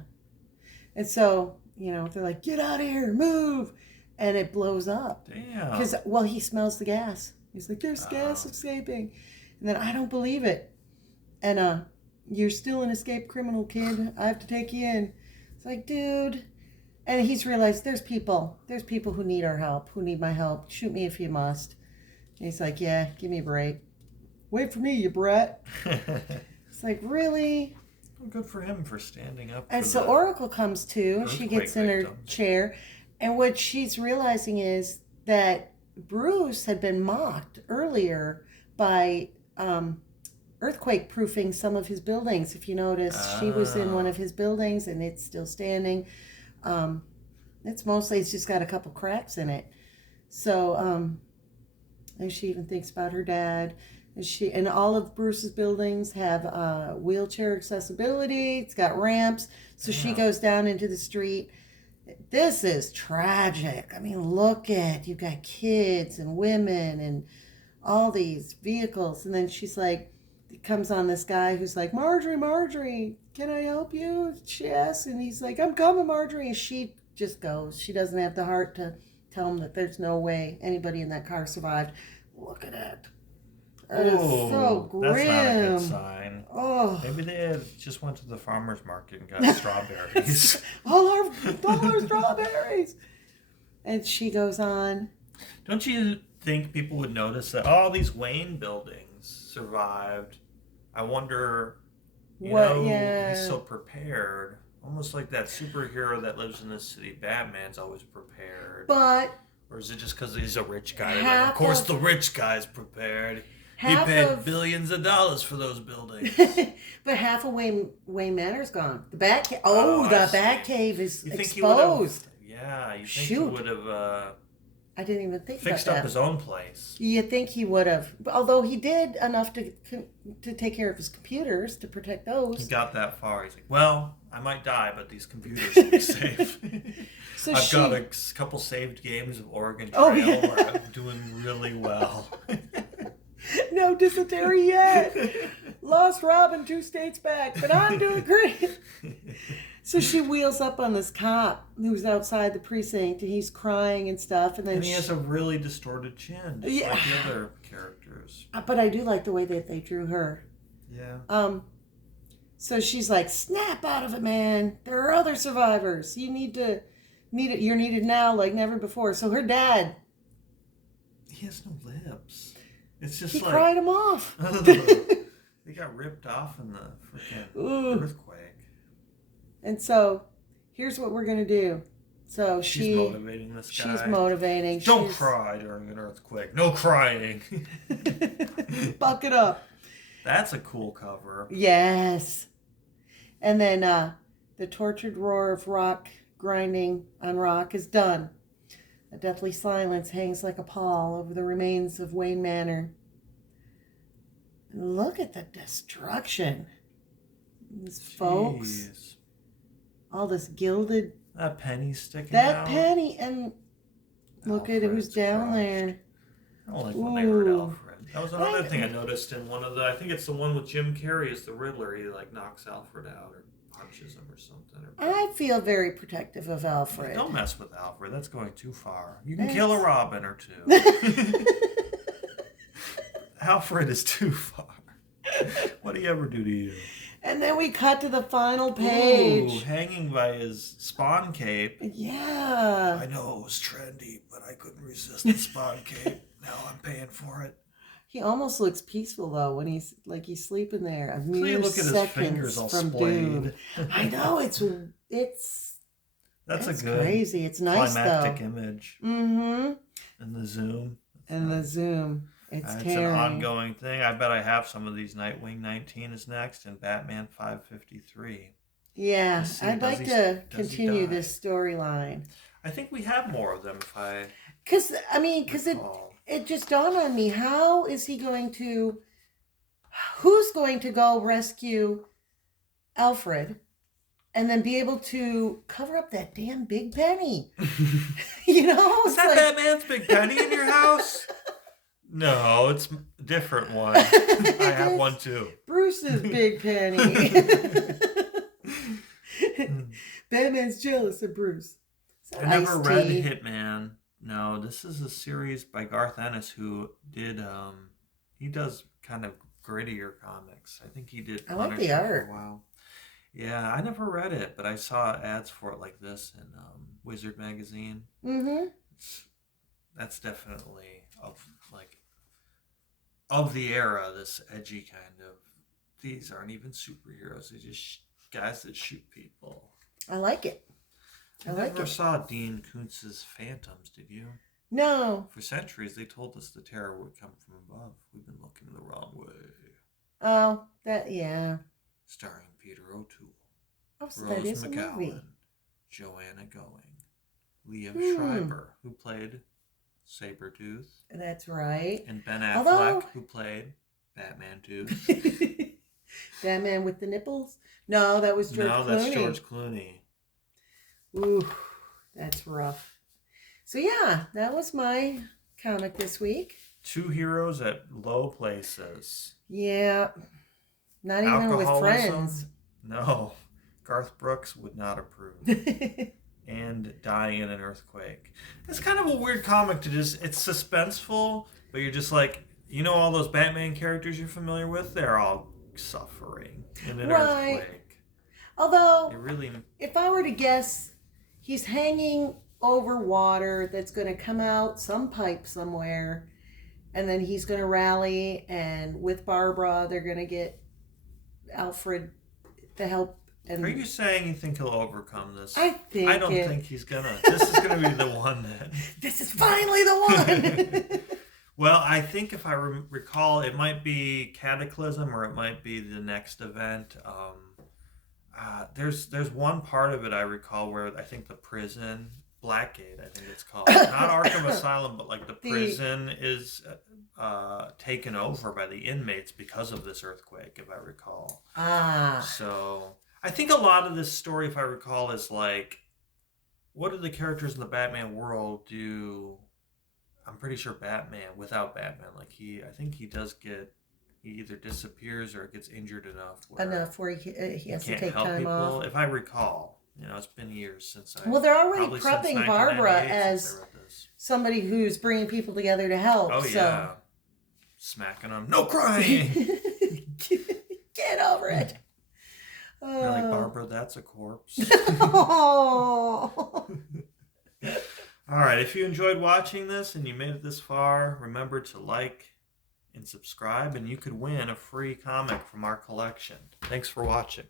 and so they're like, get out of here, move, and it blows up. Damn. Because he smells the gas. He's like, there's gas escaping, and then I don't believe it, and you're still an escaped criminal, kid. I have to take you in. It's like, dude. And he's realized there's people who need our help, who need my help. Shoot me if you must. And he's like, yeah, give me a break. Wait for me, you brat. It's like, really? Well, good for him for standing up. And so Oracle comes to, she gets in her chair, and what she's realizing is that Bruce had been mocked earlier by earthquake proofing some of his buildings. If you notice, she was in one of his buildings and it's still standing. It's just got a couple cracks in it. So, and she even thinks about her dad. And all of Bruce's buildings have wheelchair accessibility. It's got ramps. So she goes down into the street. This is tragic. I mean, you've got kids and women and all these vehicles. And then she's like, comes on this guy who's like, Marjorie, can I help you? She asks, and he's like, I'm coming, Marjorie. And she just goes. She doesn't have the heart to tell him that there's no way anybody in that car survived. Look at it. It's so grim. That's not a good sign. Oh, maybe they just went to the farmer's market and got strawberries. all our strawberries. And she goes on. Don't you think people would notice that all these Wayne buildings survived? I wonder, he's so prepared. Almost like that superhero that lives in this city, Batman's always prepared. Or is it just because he's a rich guy? Of course the rich guy's prepared. He paid billions of dollars for those buildings. But half of Wayne Manor's gone. The Batcave is exposed. You think he would have... I didn't even think fixed about up his own place. You think he would have, although he did enough to take care of his computers to protect those. He got that far. He's like, well, I might die, but these computers will be safe. So I've got a couple saved games of Oregon Trail where I'm doing really well. No dysentery yet. Lost Robin 2 states back, but I'm doing great. So she wheels up on this cop who's outside the precinct, and he's crying and stuff. And then he has a really distorted chin, just like the other characters. But I do like the way that they drew her. Yeah. So she's like, snap out of it, man. There are other survivors. You're needed now like never before. So her dad. He has no lips. It's just he cried him off. They got ripped off in the freaking earthquake. And so, here's what we're going to do. So she's motivating this guy. She's motivating. Don't cry during an earthquake. No crying. Buck it up. That's a cool cover. Yes. And then The tortured roar of rock grinding on rock is done. A deathly silence hangs like a pall over the remains of Wayne Manor. And look at the destruction. These folks. All this gilded. That penny sticking That out. penny. And look at who's down crushed. there. I don't like when they hurt Alfred. That was another thing I noticed in one of the, I think it's the one with Jim Carrey as the Riddler. He like knocks Alfred out or punches him or something. I feel very protective of Alfred. Don't mess with Alfred. That's going too far. You can kill a Robin or two. Alfred is too far. What did he ever do to you? And then we cut to the final page. Ooh, hanging by his Spawn cape. Yeah. I know it was trendy, but I couldn't resist the Spawn cape. Now I'm paying for it. He almost looks peaceful though when he's sleeping there. A mere look at his fingers all from splayed. Doom. I know it's That's a good crazy. It's nice climactic though. Image. Mm-hmm. And the zoom. And the zoom. It's an caring. ongoing thing. I bet I have some of these. Nightwing 19 is next, and Batman 553. Yeah, I'd like to continue this storyline. I think we have more of them. Because it just dawned on me, how is he going to, who's going to go rescue Alfred and then be able to cover up that damn big penny? You know? Is that Batman's big penny in your house? No, it's a different one. I have one too. Bruce's big penny. Batman's jealous of Bruce. I never read Hitman. No, this is a series by Garth Ennis who did, he does kind of grittier comics. I think he did Punisher the art. For a while. Yeah, I never read it, but I saw ads for it like this in Wizard magazine. Mm-hmm. That's definitely of the era, this edgy kind of, these aren't even superheroes. They're just guys that shoot people. I like it. I never saw Dean Koontz's Phantoms, did you? No. For centuries, they told us the terror would come from above. We've been looking the wrong way. Oh, yeah. Starring Peter O'Toole. Oh, so Rose that is McGowan, a movie. Joanna Going, Liev Schreiber, who played Sabretooth. That's right. And Ben Affleck, who played Batman Tooth. Batman with the nipples? No, that was George Clooney. No, that's George Clooney. Ooh, that's rough. So yeah, that was my comic this week. Two heroes at low places. Yeah. Not even with friends. No. Garth Brooks would not approve. And dying in an earthquake. It's kind of a weird comic to just, it's suspenseful, but you're just like, you know, all those Batman characters you're familiar with, they're all suffering in an earthquake. Although, if I were to guess, he's hanging over water that's going to come out some pipe somewhere, and then he's going to rally, and with Barbara, they're going to get Alfred the help. And are you saying you think he'll overcome this? I don't think he's gonna. This is gonna be the one then. This is finally the one. Well, I think if I recall, it might be Cataclysm or it might be the next event. There's one part of it I recall where I think the prison, Blackgate, I think it's called, not Arkham Asylum, but like the prison is taken over by the inmates because of this earthquake, if I recall. So I think a lot of this story, if I recall, is like, what do the characters in the Batman world do? I'm pretty sure Batman, without Batman, like I think he either disappears or gets injured enough where he has to take time off. If I recall, it's been years since I. Well, they're already prepping Barbara as somebody who's bringing people together to help. Oh yeah, smacking them. No crying. Get over it. You're like, Barbara, that's a corpse. Oh. All right, if you enjoyed watching this and you made it this far, remember to like and subscribe, and you could win a free comic from our collection. Thanks for watching.